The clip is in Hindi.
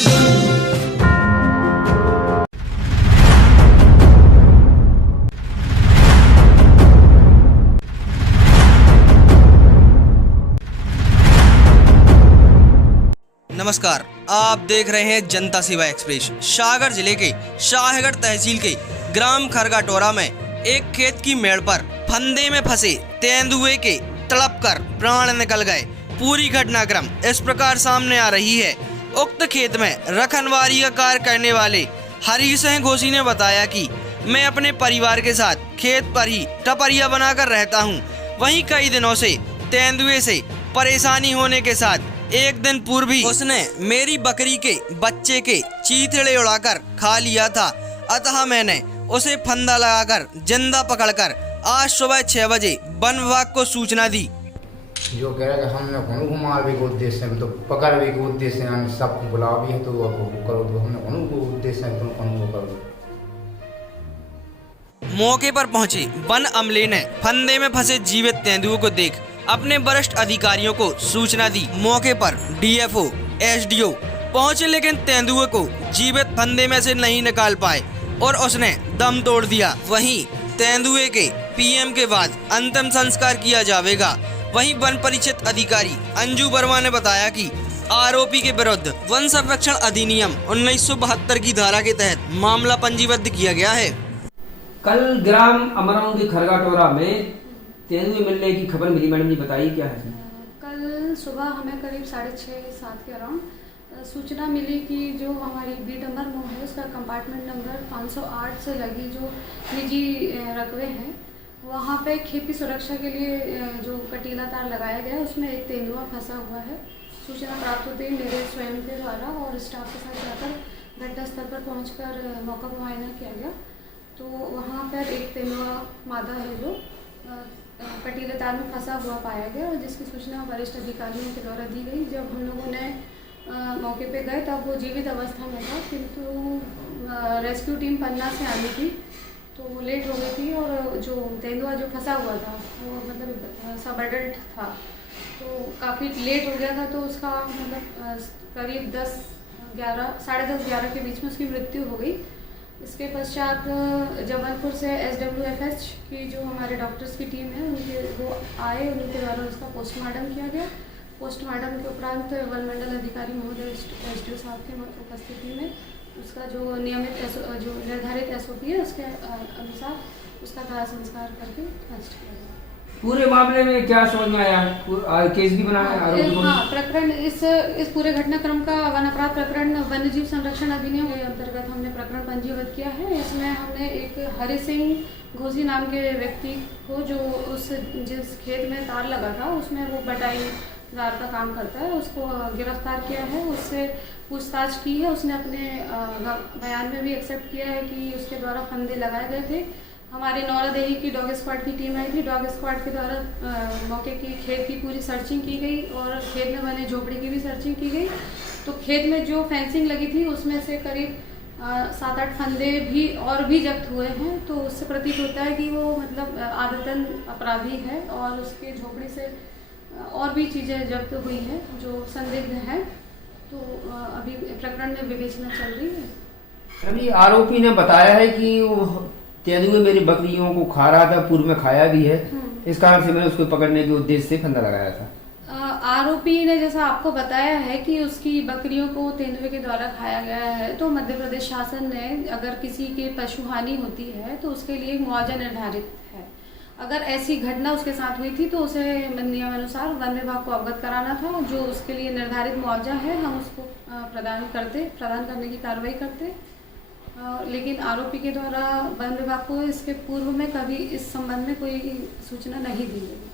नमस्कार, आप देख रहे हैं जनता सेवा एक्सप्रेस। सागर जिले के शाहगढ़ तहसील के ग्राम खरगाटोरा में एक खेत की मेड़ पर फंदे में फंसे तेंदुए के तड़प कर प्राण निकल गए। पूरी घटनाक्रम इस प्रकार सामने आ रही है। उक्त खेत में रखनवारी का कार्य करने वाले हरीश घोषी ने बताया कि मैं अपने परिवार के साथ खेत पर ही टपरिया बनाकर रहता हूँ। वहीं कई दिनों से तेंदुए से परेशानी होने के साथ एक दिन पूर्व ही उसने मेरी बकरी के बच्चे के चीथड़े उड़ाकर खा लिया था। अतः मैंने उसे फंदा लगाकर जिंदा पकड़कर आज सुबह 6 बजे वन विभाग को सूचना दी। जो कह रहे हमने घुनु मार भी उद्देश्य है, तो पकड़ भी उद्देश्य है, सबको बुला भी है, तो करो, तो हमने घुनु को उद्देश्य है, तुम घुनु करो। मौके पर पहुंचे वन अमले ने फंदे में फंसे जीवित तेंदुओं को देख अपने वरिष्ठ अधिकारियों को सूचना दी। मौके पर डीएफओ, एसडीओ पहुंचे, लेकिन तेंदुए को जीवित फंदे में से नहीं निकाल पाए और उसने दम तोड़ दिया। वहीं तेंदुए के पीएम के बाद अंतिम संस्कार किया जाएगा। वहीं वन परिषद अधिकारी अंजू वर्मा ने बताया कि आरोपी के विरुद्ध वन संरक्षण अधिनियम 1972 की धारा के तहत मामला पंजीबद्ध किया गया है। कल ग्राम अमराऊ के खरगाटोरा में तेंदुए मिलने की खबर मिली, मैडम जी बताइए क्या है? कल सुबह हमें करीब 6:30-7 के अराउंड सूचना मिली कि जो हमारी बीट नंबर 9 है उसका कंपार्टमेंट नंबर 508 से लगी जो निजी रकबे हैं, वहाँ पे खेत की सुरक्षा के लिए जो कटीला तार लगाया गया है उसमें एक तेंदुआ फंसा हुआ है। सूचना प्राप्त होते ही मेरे स्वयं के द्वारा और स्टाफ के साथ जाकर घटना स्थल पर पहुँचकर मौका मुआयना किया गया। तो वहाँ पर एक तेंदुआ मादा है जो कटीले तार में फंसा हुआ पाया गया और जिसकी सूचना वरिष्ठ अधिकारियों के द्वारा दी गई। जब हम लोगों ने मौके पे गए तब वो जीवित अवस्था में था, किंतु रेस्क्यू टीम पन्ना से आनी थी तो लेट हो गई थी और जो तेंदुआ जो फंसा हुआ था वो मतलब सब एडल्ट था, तो काफ़ी लेट हो गया था। तो उसका मतलब करीब साढ़े 10-11 के बीच में उसकी मृत्यु हो गई। इसके पश्चात जबलपुर से SWFH की जो हमारे डॉक्टर्स की टीम है वो आए, उनके द्वारा उसका पोस्टमार्टम किया गया। पोस्टमार्टम के उपरांत वन मंडल अधिकारी महोदय SDO साहब की उपस्थिति में उसका जो नियमित जो निर्धारित SOP है उसके अनुसार उसका दाह संस्कार करके नष्ट किया गया। पूरे मामले में क्या समझ में आया? केस भी बनाया है? हाँ, प्रकरण इस पूरे घटनाक्रम का वन अपराध प्रकरण वन्यजीव संरक्षण अधिनियम के अंतर्गत हमने प्रकरण पंजीबद्ध किया है। इसमें हमने एक हरीश घोषी नाम के व्यक्ति को जो जिस खेत में तार लगा था उसमें वो बटाईदार का काम करता है, उसको गिरफ्तार किया है, उससे पूछताछ की है। उसने अपने बयान में भी एक्सेप्ट किया है कि उसके द्वारा फंदे लगाए गए थे। हमारी नौरादेही की डॉग स्क्वाड की टीम आई थी। डॉग स्क्वाड के द्वारा मौके की खेत की पूरी सर्चिंग की गई और खेत में बने झोपड़ी की भी सर्चिंग की गई। तो खेत में जो फेंसिंग लगी थी उसमें से करीब 7-8 फंदे भी और भी जब्त हुए हैं। तो उससे प्रतीत होता है कि वो मतलब आदतन अपराधी है और उसके झोपड़ी से और भी चीज़ें जब्त हुई हैं जो संदिग्ध हैं। तो अभी प्रकरण में विवेचना चल रही है। अभी आरोपी ने बताया है कि तेंदुए मेरी बकरियों को खा रहा था, पूर्व में खाया भी है, इस कारण से मैंने उसको पकड़ने के उद्देश्य से फंदा लगाया था। आरोपी ने जैसा आपको बताया है कि उसकी बकरियों को तेंदुए के द्वारा खाया गया है, तो मध्य प्रदेश शासन ने अगर किसी के पशु हानि होती है तो उसके लिए मुआवजा निर्धारित है। अगर ऐसी घटना उसके साथ हुई थी तो उसे नियमानुसार वन विभाग को अवगत कराना था। जो उसके लिए निर्धारित मुआवजा है हम उसको प्रदान करने की कार्रवाई करते। लेकिन आरोपी के द्वारा वन विभाग को इसके पूर्व में कभी इस संबंध में कोई सूचना नहीं दी गई।